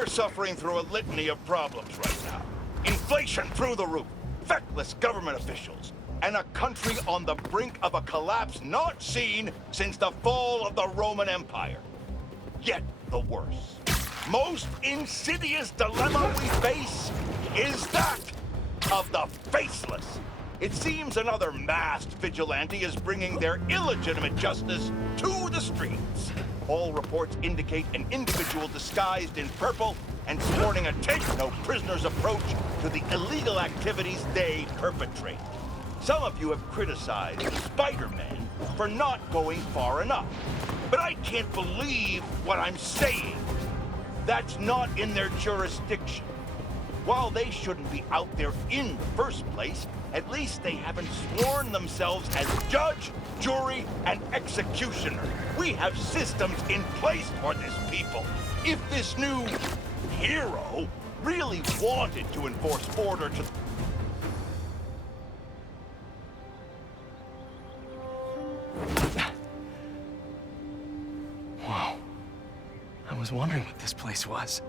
We're suffering through a litany of problems right now. Inflation through the roof, feckless government officials, and a country on the brink of a collapse not seen since the fall of the Roman Empire. Yet the worst, most insidious dilemma we face is that of the faceless. It seems another masked vigilante is bringing their illegitimate justice to the streets. All reports indicate an individual disguised in purple and sporting a take-no-prisoners approach to the illegal activities they perpetrate. Some of you have criticized Spider-Man for not going far enough. But I can't believe what I'm saying. That's not in their jurisdiction. While they shouldn't be out there in the first place, at least they haven't sworn themselves as judge, jury, and executioner. We have systems in place for this people. If this new hero really wanted to enforce order to... Whoa. I was wondering what this place was.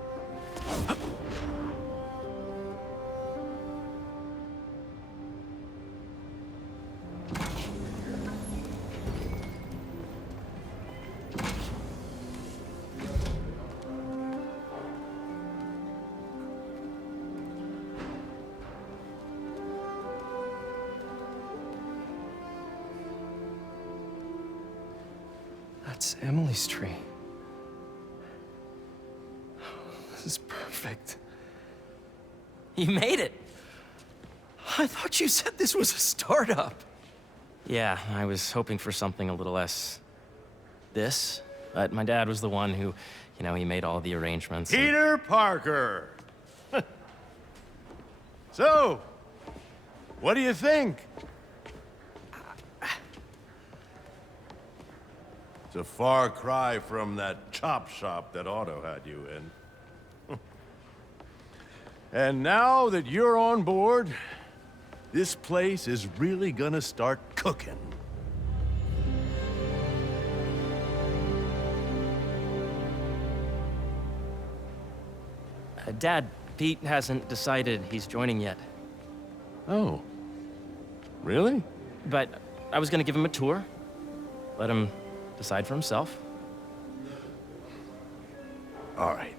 That's Emily's tree. This is perfect. You made it! I thought you said this was a startup. Yeah, I was hoping for something a little less... this. But my dad was the one who, he made all the arrangements. Peter Parker! So, what do you think? It's a far cry from that chop shop that Otto had you in. And now that you're on board, this place is really gonna start cooking. Dad, Pete hasn't decided he's joining yet. Oh. Really? But I was gonna give him a tour. Let him decide for himself. All right.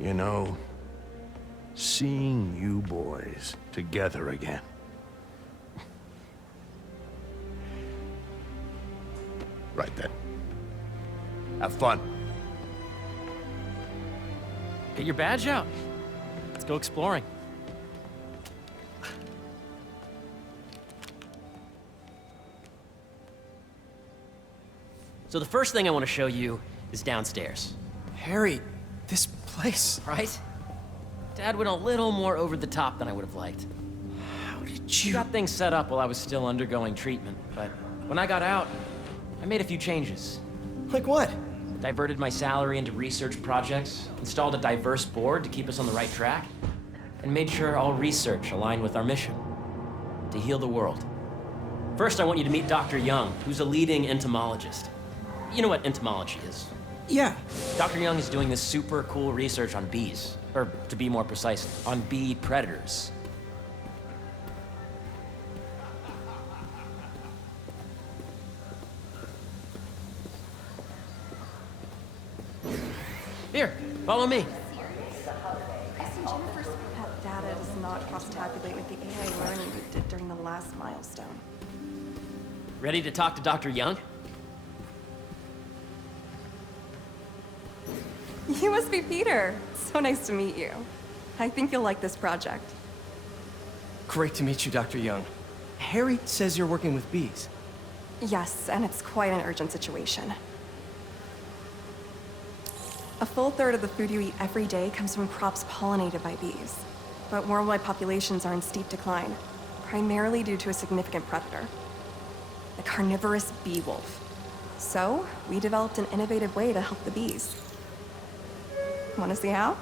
You know, seeing you boys together again. Right then. Have fun. Get your badge out. Let's go exploring. So the first thing I want to show you is downstairs. Harry, this place... Right? Dad went a little more over the top than I would have liked. How did He you... got things set up while I was still undergoing treatment, but when I got out, I made a few changes. Like what? Diverted my salary into research projects, installed a diverse board to keep us on the right track, and made sure all research aligned with our mission, to heal the world. First, I want you to meet Dr. Young, who's a leading entomologist. You know what entomology is? Yeah. Dr. Young is doing this super cool research on bees, or to be more precise, on bee predators. Here, follow me. Jennifer's pet data does not cross-tabulate with the AI learning we did during the last milestone. Ready to talk to Dr. Young? You must be Peter. So nice to meet you. I think you'll like this project. Great to meet you, Dr. Young. Harry says you're working with bees. Yes, and it's quite an urgent situation. A full third of the food you eat every day comes from crops pollinated by bees. But worldwide populations are in steep decline, primarily due to a significant predator, the carnivorous bee wolf. So, we developed an innovative way to help the bees. Want to see how?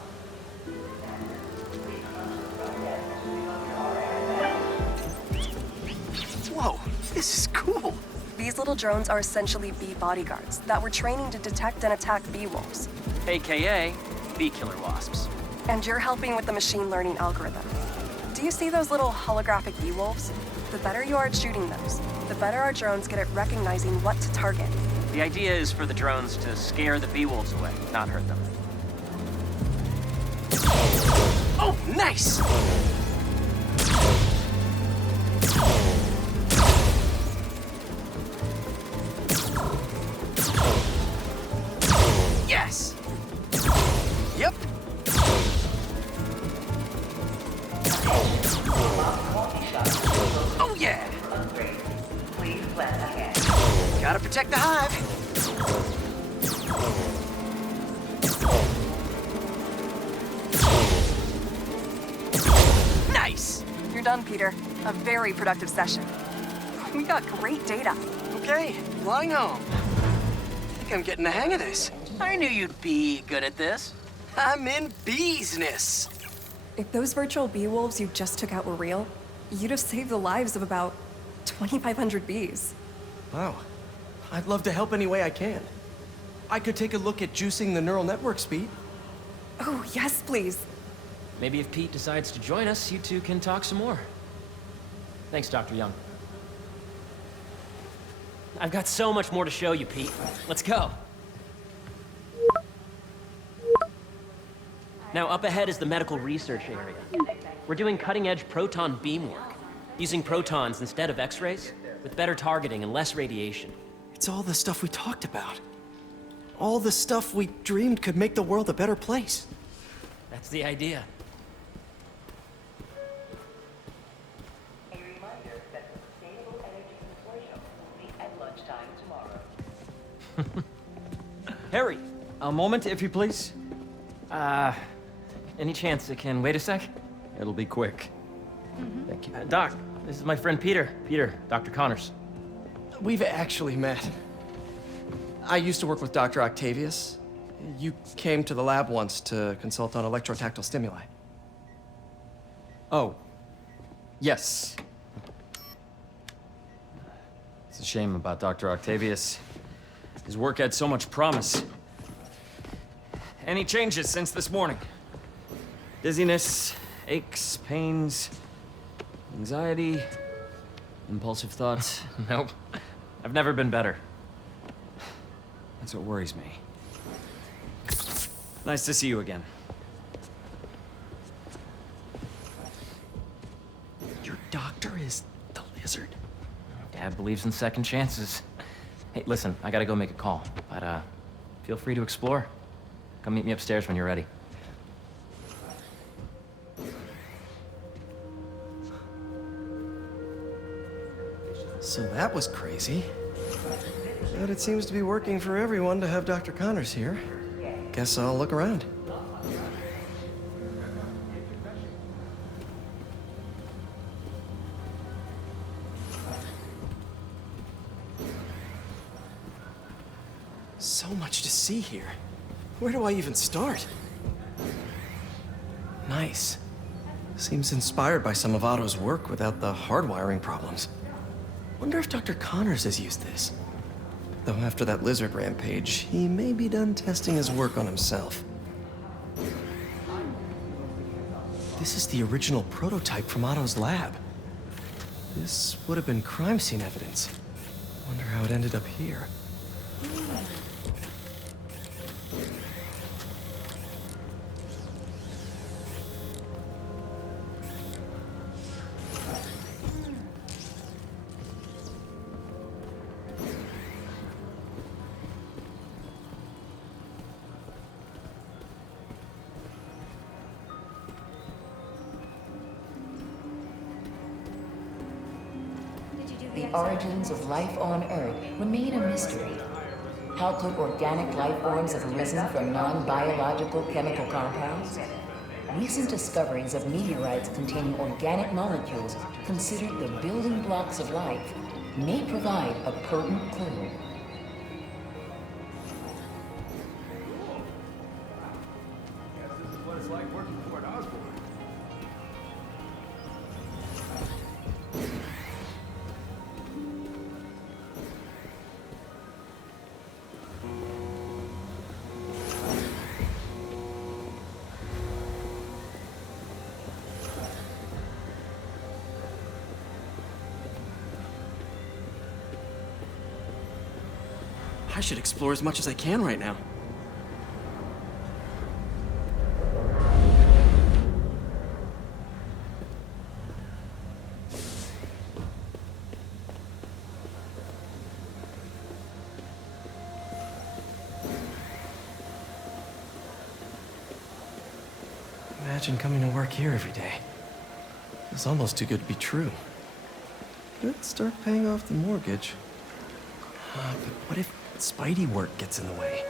Whoa, this is cool. Bees will little drones are essentially bee bodyguards that we're training to detect and attack bee wolves. AKA bee killer wasps. And you're helping with the machine learning algorithm. Do you see those little holographic bee wolves? The better you are at shooting those, the better our drones get at recognizing what to target. The idea is for the drones to scare the bee wolves away, not hurt them. Oh, nice! Yes! Yep. Oh, yeah! Gotta protect the hive. Nice! You're done, Peter. A very productive session. We got great data. Okay, flying home. I think I'm getting the hang of this. I knew you'd be good at this. I'm in business. If those virtual bee wolves you just took out were real, you'd have saved the lives of about 2,500 bees. Wow. I'd love to help any way I can. I could take a look at juicing the neural network speed. Oh, yes, please. Maybe if Pete decides to join us, you two can talk some more. Thanks, Dr. Young. I've got so much more to show you, Pete. Let's go. Now, up ahead is the medical research area. We're doing cutting-edge proton beam work, using protons instead of X-rays, with better targeting and less radiation. It's all the stuff we talked about. All the stuff we dreamed could make the world a better place. That's the idea. A reminder that sustainable energy consortium will meet at lunchtime tomorrow. Harry! A moment, if you please. Any chance it can wait a sec? It'll be quick. Thank you. Doc, this is my friend Peter. Peter, Dr. Connors. We've actually met. I used to work with Dr. Octavius. You came to the lab once to consult on electrotactile stimuli. Oh. Yes. It's a shame about Dr. Octavius. His work had so much promise. Any changes since this morning? Dizziness, aches, pains, anxiety, impulsive thoughts. Nope. I've never been better. That's what worries me. Nice to see you again. Your doctor is the lizard. Dad believes in second chances. Hey, listen, I gotta go make a call, but feel free to explore. Come meet me upstairs when you're ready. So that was crazy. But it seems to be working for everyone to have Dr. Connors here. Guess I'll look around. So much to see here. Where do I even start? Nice. Seems inspired by some of Otto's work without the hardwiring problems. Wonder if Dr. Connors has used this. Though after that lizard rampage, he may be done testing his work on himself. This is the original prototype from Otto's lab. This would have been crime scene evidence. Wonder how it ended up here. The origins of life on Earth remain a mystery. How could organic life forms have arisen from non-biological chemical compounds? Recent discoveries of meteorites containing organic molecules considered the building blocks of life may provide a potent clue. I should explore as much as I can right now. Imagine coming to work here every day. It's almost too good to be true. Let's start paying off the mortgage. But what if Spidey work gets in the way?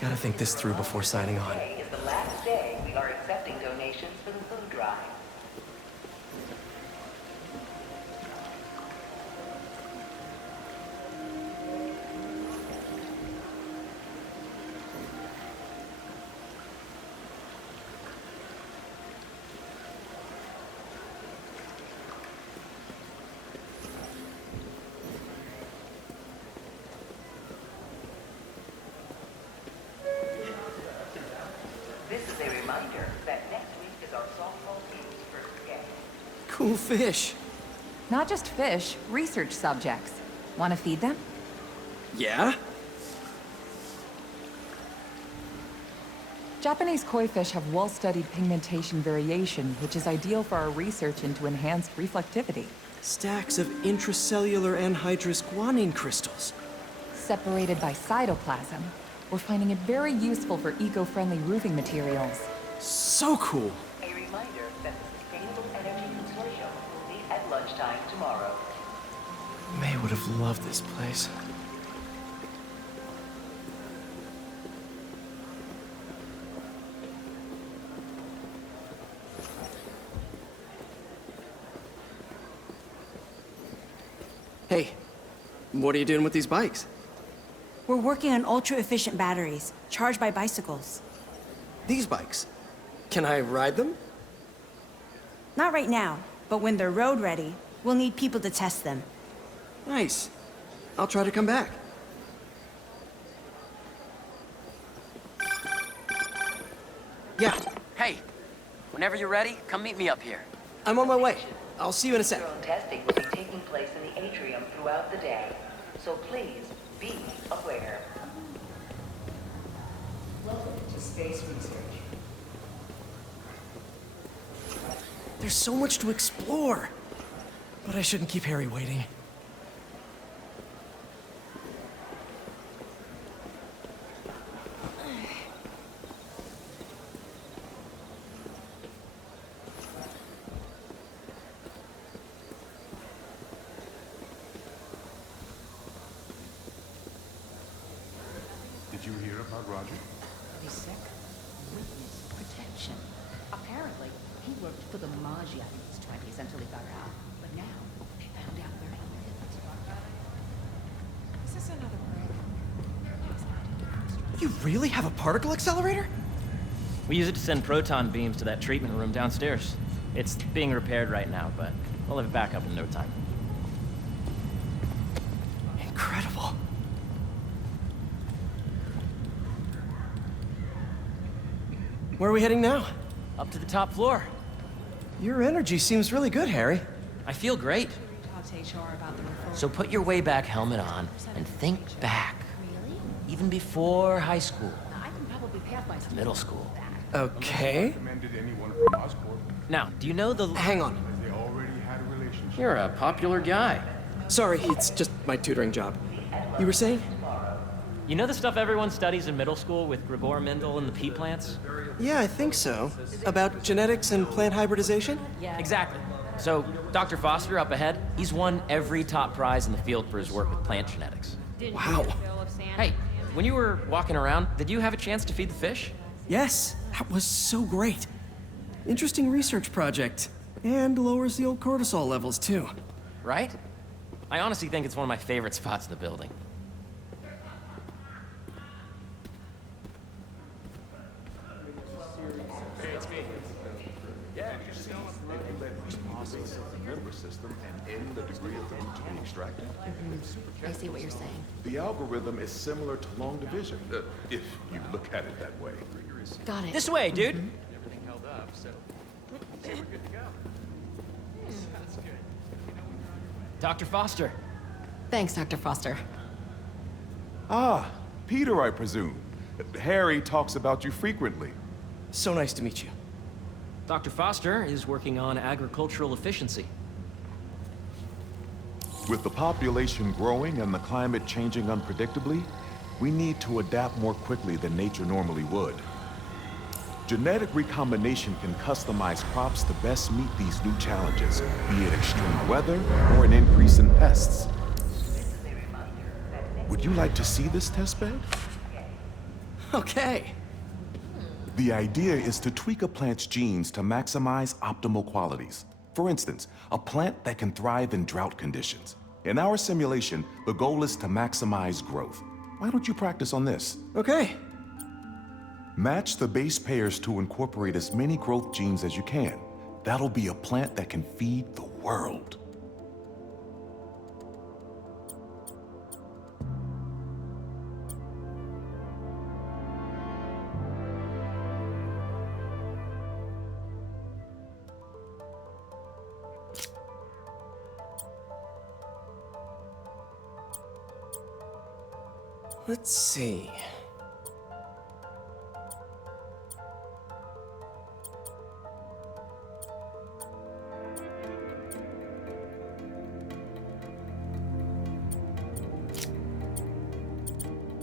Gotta think this through before signing on. Today is the last day we are accepting donations for the food drive. This is a reminder that next week is our softball team's first game. Cool fish. Not just fish, research subjects. Want to feed them? Yeah? Japanese koi fish have well-studied pigmentation variation, which is ideal for our research into enhanced reflectivity. Stacks of intracellular anhydrous guanine crystals. Separated by cytoplasm, we're finding it very useful for eco-friendly roofing materials. So cool. A reminder that the Sustainable Energy Consortium will meet at lunchtime tomorrow. May would have loved this place. Hey, what are you doing with these bikes? We're working on ultra-efficient batteries, charged by bicycles. These bikes? Can I ride them? Not right now, but when they're road ready, we'll need people to test them. Nice. I'll try to come back. Yeah, Hey, whenever you're ready, come meet me up here. I'm on my way. I'll see you in a sec. Drone testing will be taking place in the atrium throughout the day, so please be aware. Welcome to Space Research. There's so much to explore. But I shouldn't keep Harry waiting. Did you hear about Roger? He's sick. Witness protection. Apparently, he worked for the Maggia in his 20s until he got out. But now, they found out where he lived. This is another break. You really have a particle accelerator? We use it to send proton beams to that treatment room downstairs. It's being repaired right now, but we'll have it back up in no time. Incredible. Where are we heading now? Up to the top floor. Your energy seems really good, Harry. I feel great. So put your way back helmet on and think back. Really? Even before high school, I can probably pass my to middle school. Okay. Recommended anyone from Oscorp. Now, do you know the... Hang on. They already had a relationship. You're a popular guy. Sorry, it's just my tutoring job. You were saying? You know the stuff everyone studies in middle school with Gregor Mendel and the pea plants? Yeah, I think so. About genetics and plant hybridization? Exactly. So, Dr. Foster up ahead, he's won every top prize in the field for his work with plant genetics. Wow. Hey, when you were walking around, did you have a chance to feed the fish? Yes, that was so great. Interesting research project. And lowers the old cortisol levels, too. Right? I honestly think it's one of my favorite spots in the building. Member system and end the degree of the root to be extracted. I see what you're saying. The algorithm is similar to long division, if you look at it that way. Got it. This way, dude. Dr. Foster. Thanks, Dr. Foster. Ah, Peter, I presume. Harry talks about you frequently. So nice to meet you. Dr. Foster is working on agricultural efficiency. With the population growing and the climate changing unpredictably, we need to adapt more quickly than nature normally would. Genetic recombination can customize crops to best meet these new challenges, be it extreme weather or an increase in pests. Would you like to see this testbed? Okay. The idea is to tweak a plant's genes to maximize optimal qualities. For instance, a plant that can thrive in drought conditions. In our simulation, the goal is to maximize growth. Why don't you practice on this? Okay. Match the base pairs to incorporate as many growth genes as you can. That'll be a plant that can feed the world. Let's see.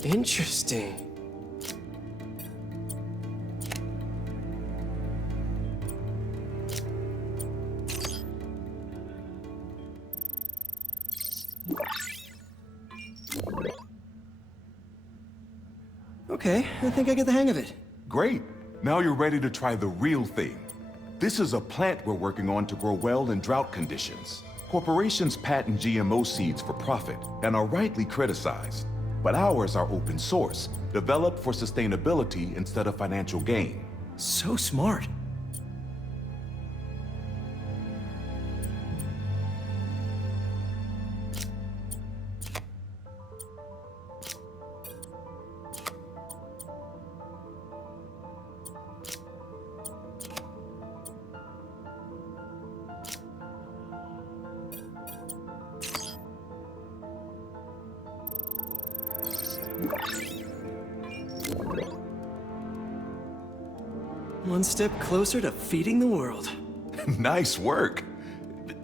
Interesting. Okay, I think I get the hang of it. Great. Now you're ready to try the real thing. This is a plant we're working on to grow well in drought conditions. Corporations patent GMO seeds for profit and are rightly criticized. But ours are open source, developed for sustainability instead of financial gain. So smart. One step closer to feeding the world. Nice work.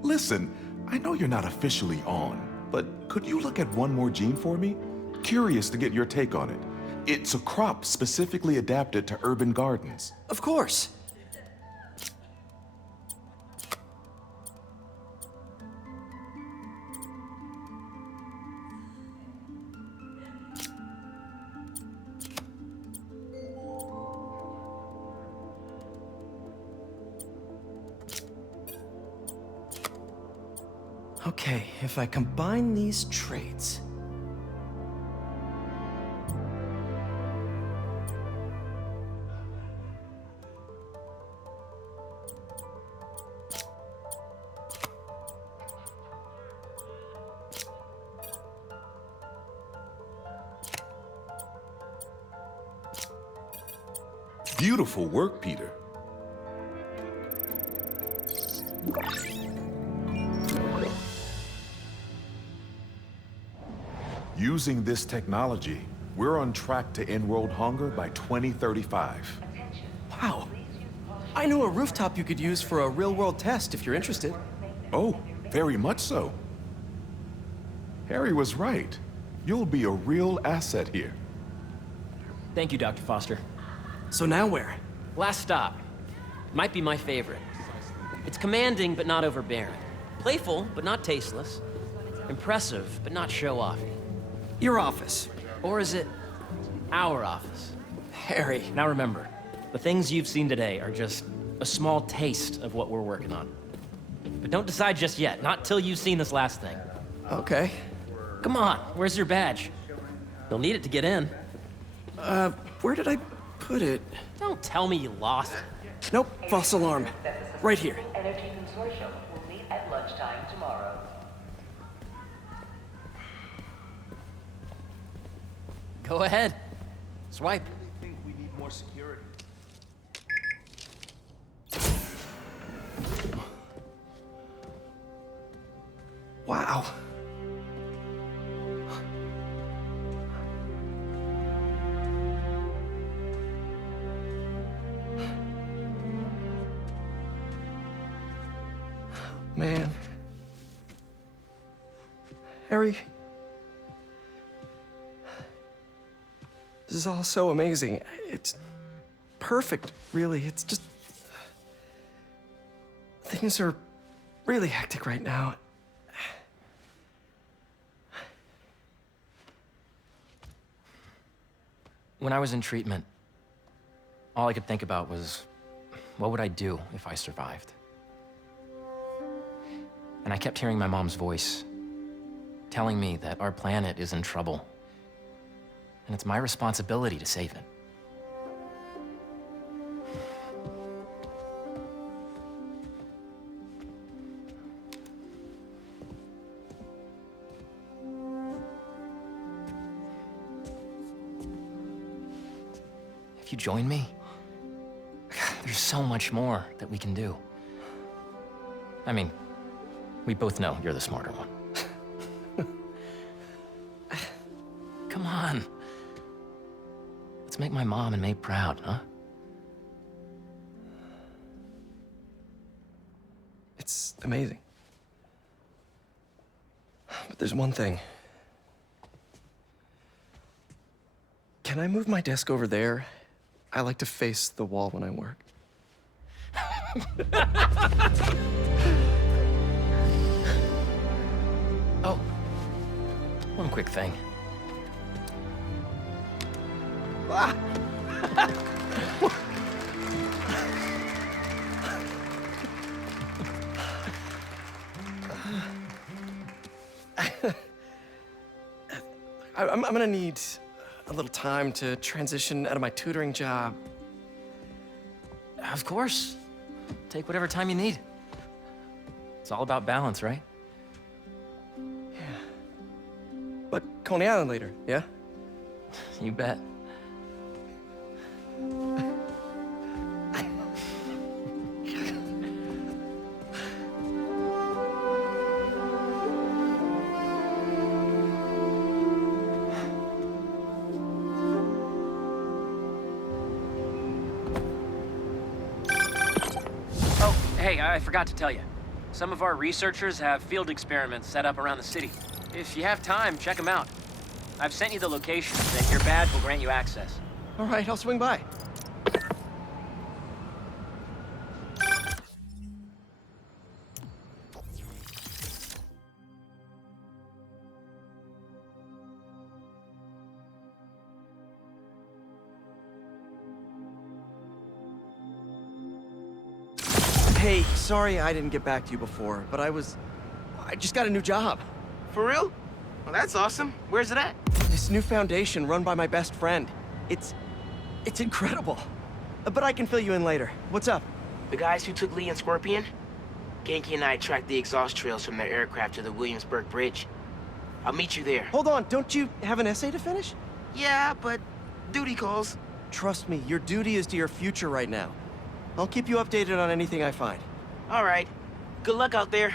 Listen, I know you're not officially on, but could you look at one more gene for me? Curious to get your take on it. It's a crop specifically adapted to urban gardens. Of course. Okay, if I combine these traits... Beautiful work, Peter. Using this technology, we're on track to end world hunger by 2035. Wow. I know a rooftop you could use for a real-world test if you're interested. Oh, very much so. Harry was right. You'll be a real asset here. Thank you, Dr. Foster. So now where? Last stop. Might be my favorite. It's commanding, but not overbearing. Playful, but not tasteless. Impressive, but not show-offy. Your office. Or is it our office? Harry. Now remember, the things you've seen today are just a small taste of what we're working on. But don't decide just yet, not till you've seen this last thing. Okay. Come on, where's your badge? You'll need it to get in. Where did I put it? Don't tell me you lost it. Nope, false alarm. Right here. Energy Consortium will meet at lunchtime tomorrow. Go ahead. Swipe. I think we need more security. Wow. Man. Harry. This is all so amazing. It's perfect, really. It's just... Things are really hectic right now. When I was in treatment, all I could think about was, what would I do if I survived? And I kept hearing my mom's voice, telling me that our planet is in trouble, and it's my responsibility to save it. If you join me, there's so much more that we can do. I mean, we both know you're the smarter one. Come on. Let's make my mom and May proud, huh? It's amazing. But there's one thing. Can I move my desk over there? I like to face the wall when I work. Oh, one quick thing. Ah. I'm gonna need a little time to transition out of my tutoring job. Of course. Take whatever time you need. It's all about balance, right? But Coney Island later, yeah? You bet. Oh, hey, I forgot to tell you. Some of our researchers have field experiments set up around the city. If you have time, check them out. I've sent you the locations, and your badge will grant you access. All right, I'll swing by. Hey, sorry I didn't get back to you before, but I just got a new job. For real? Well, that's awesome. Where's it at? This new foundation run by my best friend. It's incredible. But I can fill you in later. What's up? The guys who took Lee and Scorpion? Ganke and I tracked the exhaust trails from their aircraft to the Williamsburg Bridge. I'll meet you there. Hold on, don't you have an essay to finish? Yeah, but duty calls. Trust me, your duty is to your future right now. I'll keep you updated on anything I find. All right. Good luck out there.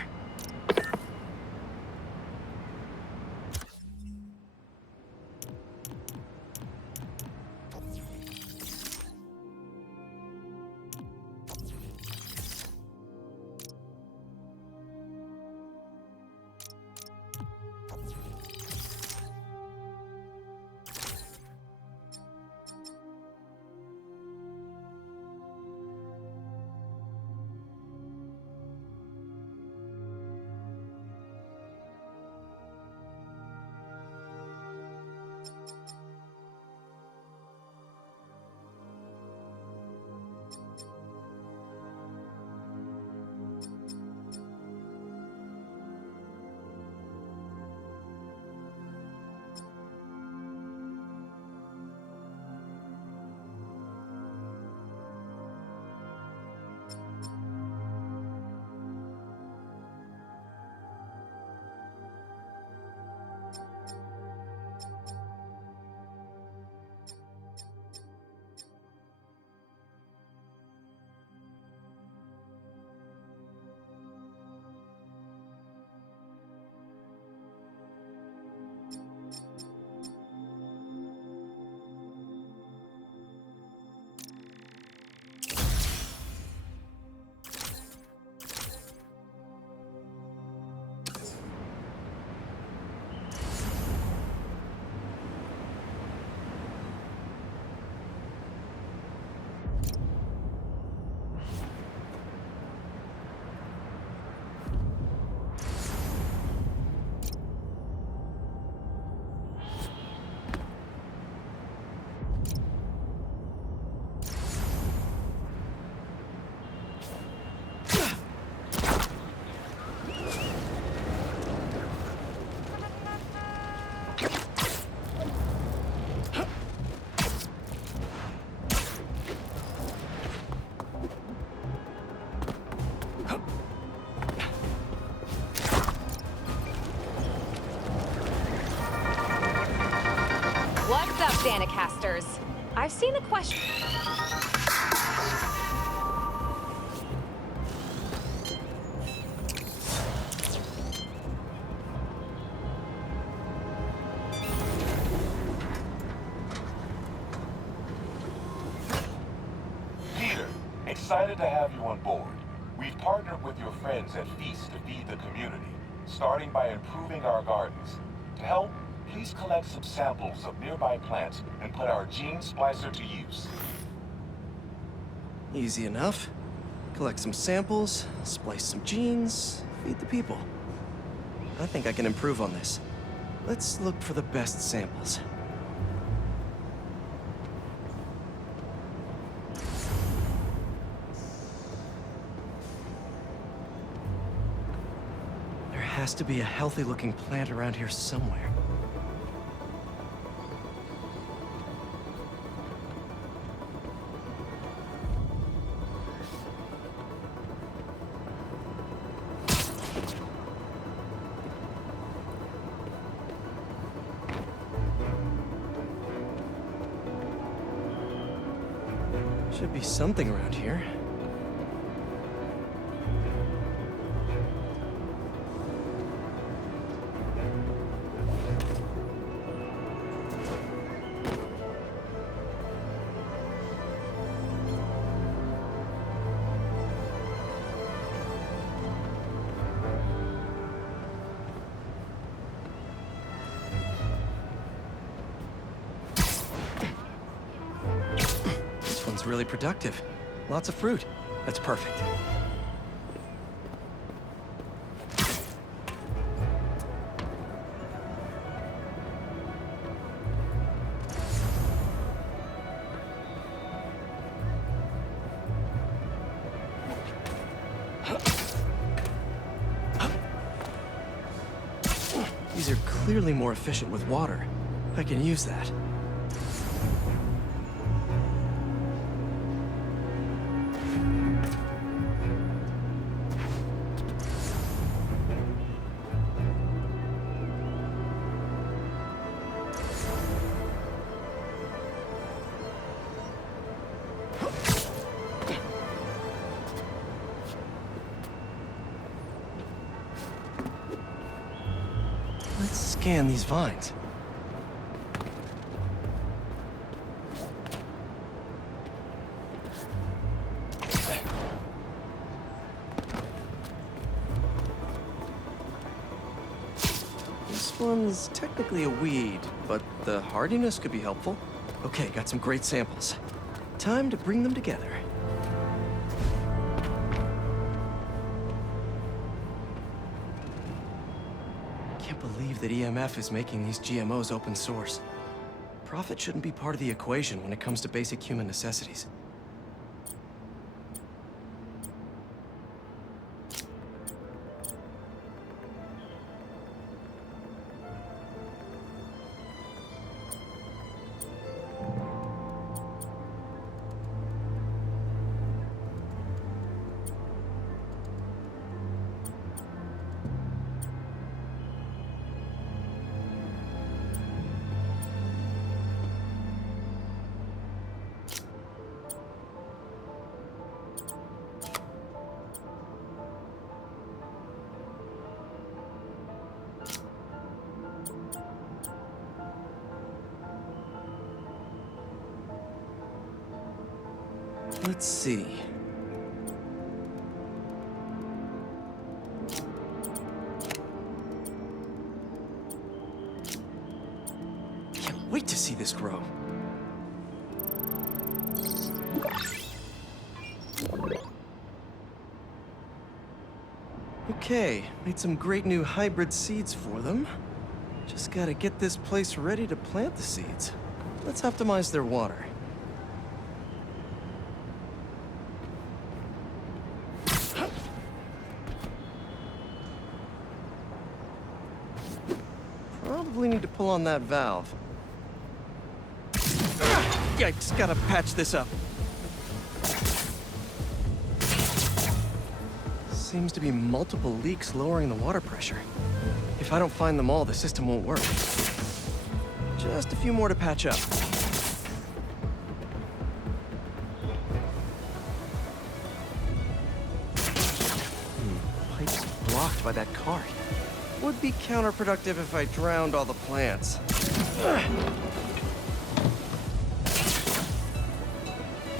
Xanacasters. I've seen the question. Peter, excited to have you on board. We've partnered with your friends at Feast to feed the community, starting by improving our gardens. To help, please collect some samples of nearby plants and put our gene splicer to use. Easy enough. Collect some samples, splice some genes, feed the people. I think I can improve on this. Let's look for the best samples. There has to be a healthy-looking plant around here somewhere. Should be something around here. Really productive. Lots of fruit. That's perfect. These are clearly more efficient with water. I can use that. Let's scan these vines. This one's technically a weed, but the hardiness could be helpful. Okay, got some great samples. Time to bring them together. Can't believe that EMF is making these GMOs open source. Profit shouldn't be part of the equation when it comes to basic human necessities. Let's see. Can't wait to see this grow. Okay, made some great new hybrid seeds for them. Just gotta get this place ready to plant the seeds. Let's optimize their water. Probably need to pull on that valve. Yikes, gotta patch this up. Seems to be multiple leaks lowering the water pressure. If I don't find them all, the system won't work. Just a few more to patch up. by that cart. Would be counterproductive if I drowned all the plants.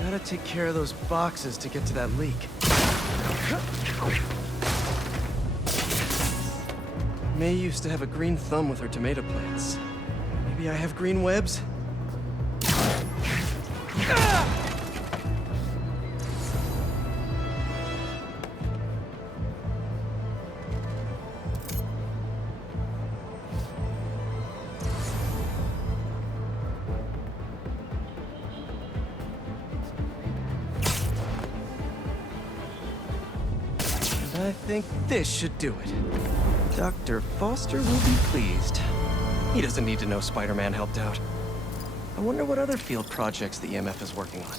Gotta take care of those boxes to get to that leak. May used to have a green thumb with her tomato plants. Maybe I have green webs? I think this should do it. Dr. Foster will be pleased. He doesn't need to know Spider-Man helped out. I wonder what other field projects the EMF is working on.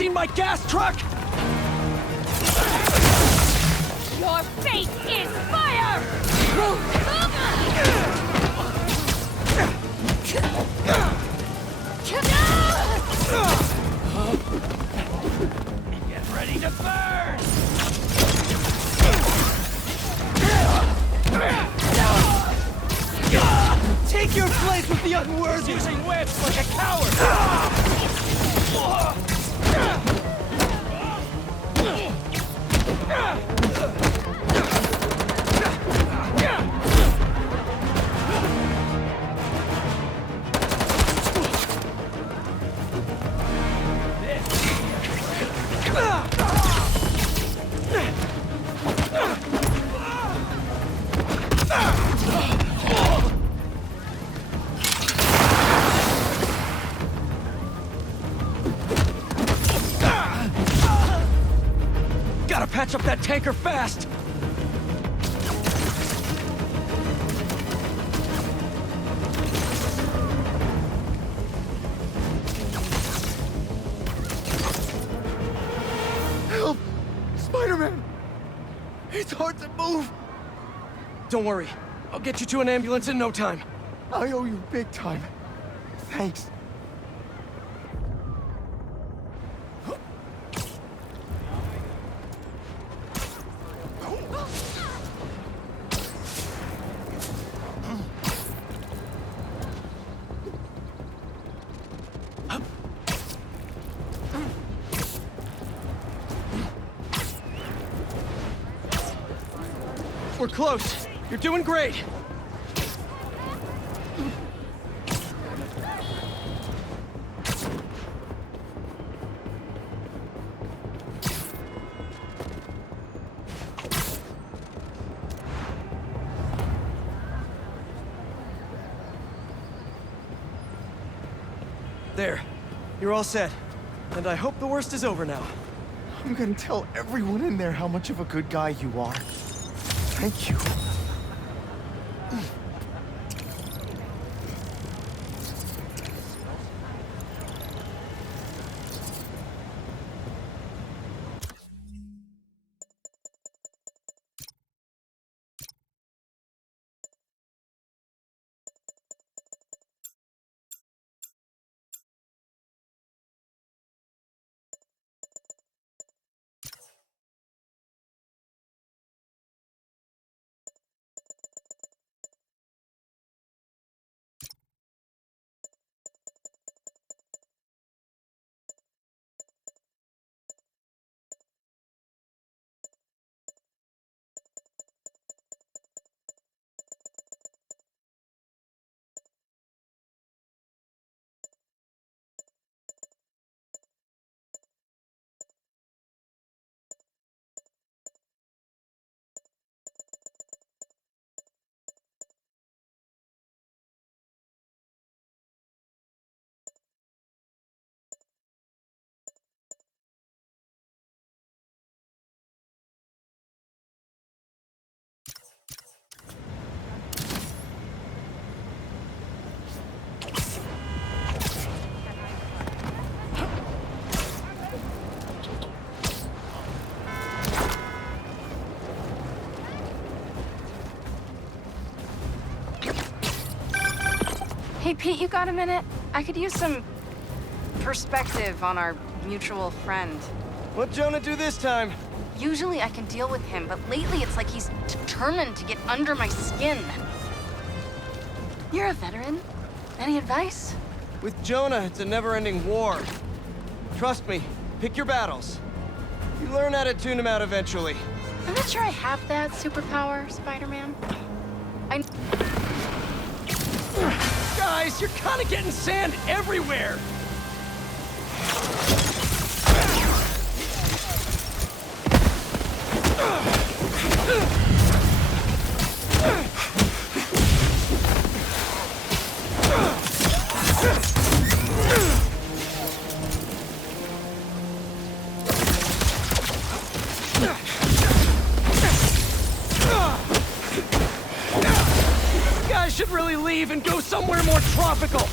seen my gas truck? Your fate is fire! Get ready to burn! Take your place with the unworthy! Using whips like a coward! Gotta patch up that tanker fast! Help! Spider-Man! It's hard to move! Don't worry. I'll get you to an ambulance in no time. I owe you big time. Thanks. We're close. You're doing great. There. You're all set. And I hope the worst is over now. I'm gonna tell everyone in there how much of a good guy you are. Thank you. Hey, Pete, you got a minute? I could use some perspective on our mutual friend. What'd Jonah do this time? Usually I can deal with him, but lately it's like he's determined to get under my skin. You're a veteran. Any advice? With Jonah, it's a never-ending war. Trust me, pick your battles. You learn how to tune him out eventually. I'm not sure I have that superpower, Spider-Man. Guys, you're kind of getting sand everywhere! Should really leave and go somewhere more tropical.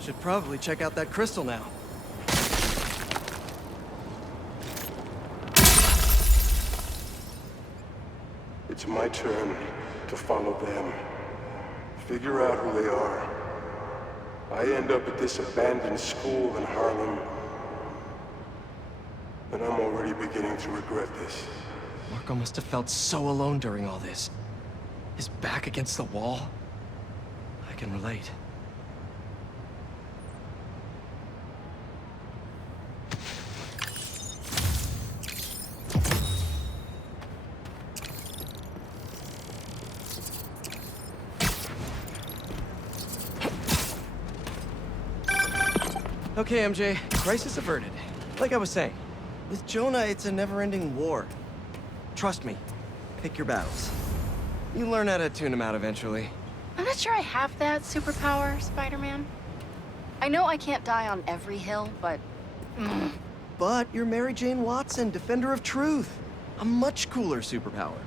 Should probably check out that crystal now. It's my turn to follow them. Figure out who they are. I end up at this abandoned school in Harlem, and I'm already beginning to regret this. Marco must have felt so alone during all this. His back against the wall. I can relate. Okay, MJ, crisis averted. Like I was saying, with Jonah, it's a never-ending war. Trust me, pick your battles. You learn how to tune them out eventually. I'm not sure I have that superpower, Spider-Man. I know I can't die on every hill, but... But you're Mary Jane Watson, Defender of Truth. A much cooler superpower.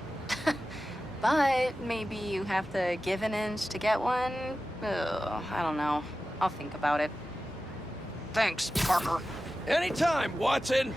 But maybe you have to give an inch to get one? Ugh, I don't know. I'll think about it. Thanks, Parker. Anytime, Watson!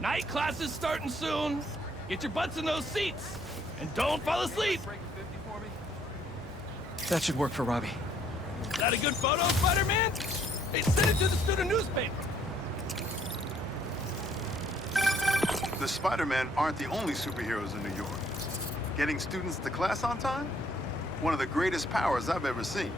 Night class is starting soon. Get your butts in those seats. And don't fall asleep. That should work for Robbie. Is that a good photo, Spider-Man? Hey, send it to the student newspaper. The Spider-Men aren't the only superheroes in New York. Getting students to class on time? One of the greatest powers I've ever seen.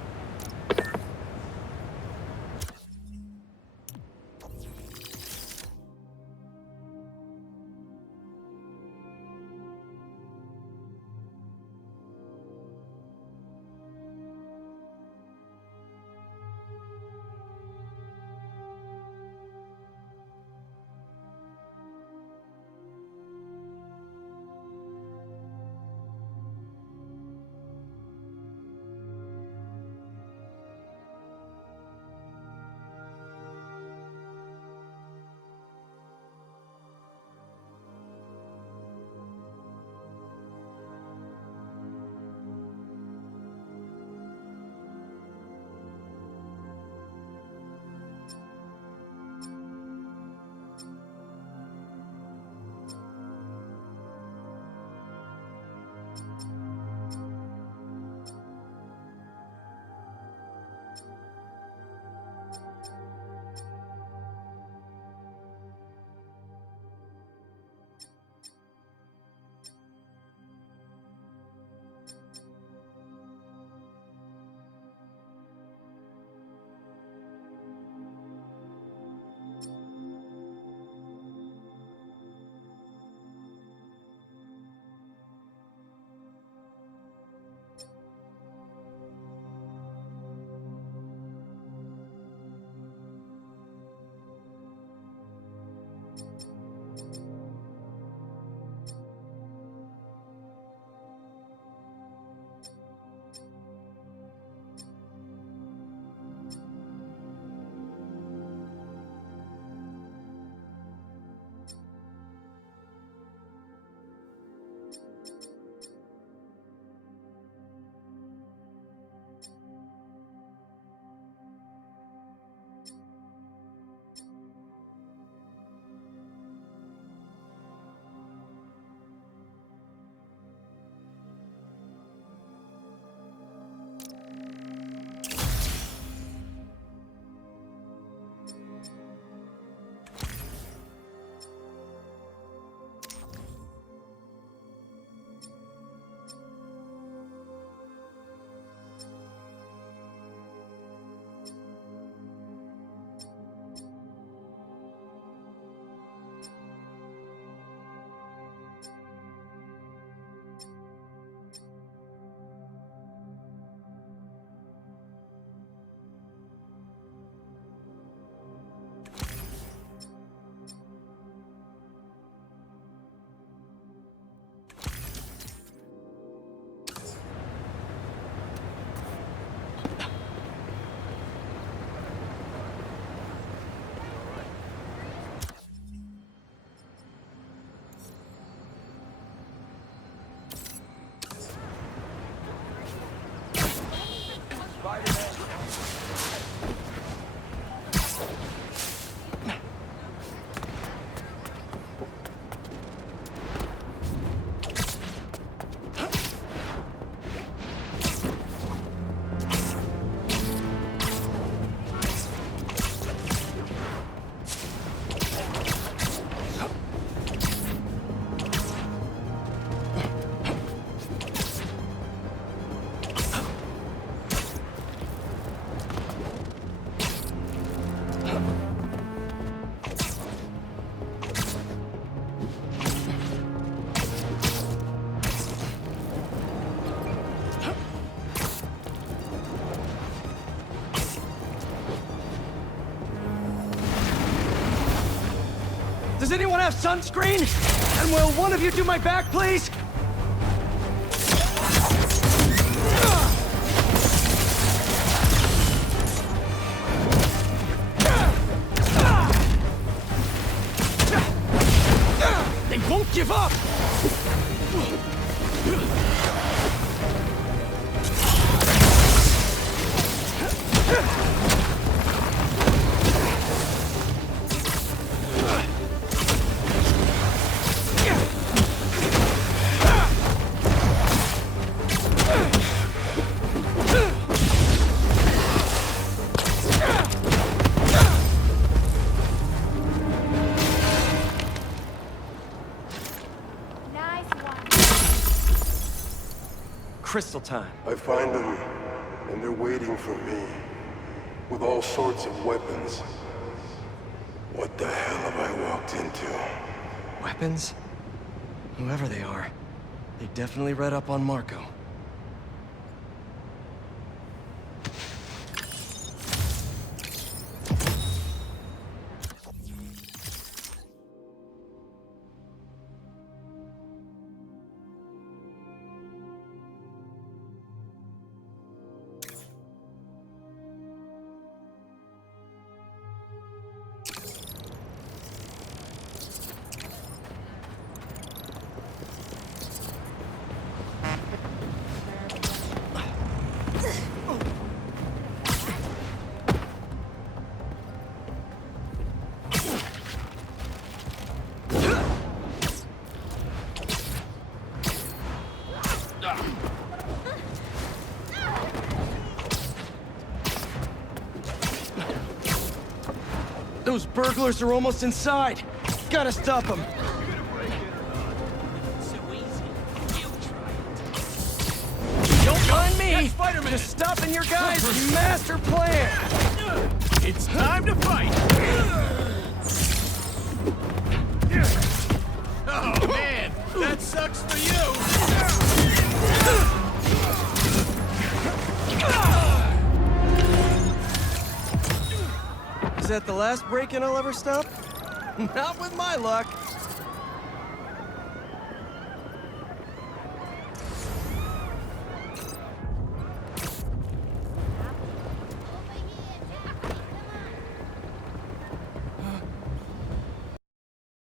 Does anyone have sunscreen? And will one of you do my back, please? They won't give up! Crystal time. I find them, and they're waiting for me, with all sorts of weapons. What the hell have I walked into? Weapons? Whoever they are, they definitely read up on Marco. Those burglars are almost inside. Gotta stop them. Don't mind me. Just stopping your guys' master plan. It's time to fight! Oh man, that sucks for you! Is that the last break-in I'll ever stop? Not with my luck.